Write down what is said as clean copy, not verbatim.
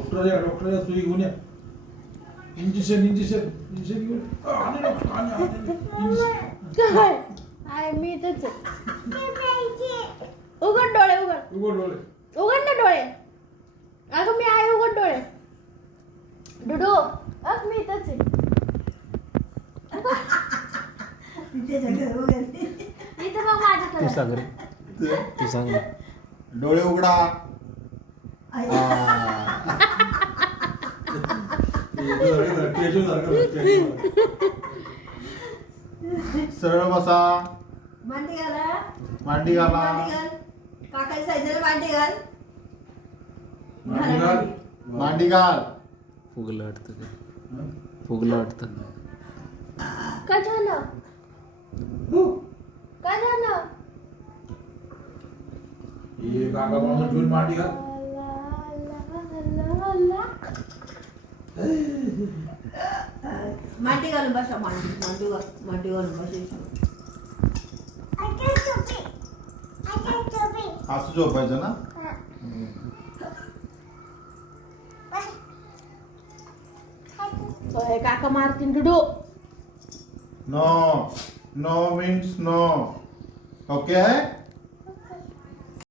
Doctor या सुई घेऊन या. इंजेक्शन घेऊन आणि डॉक्टर आणि इंजेक्शन. काय आहे मी इथंच आहे. उघड डोळे उघड ना डोळे. अगं मी आहे, उघड डोळे. डुडू अग मी इथंच आहे. इथं बघ माझ्याकडे. तू सांग डोळे उघडा. सरळ बसा. मांडी घाला. काकाची साईडला मांडी घाल. मांडी घाल. फुगलं वाटतं. काय झालं? काय झालं? हे काका माणूस घेऊन मांडी घाल. मांडी घालून बसा. मांडी घालून बसायचं. असं झोपायचं ना. हे काका मारतीन डुडू. No means no. ओके.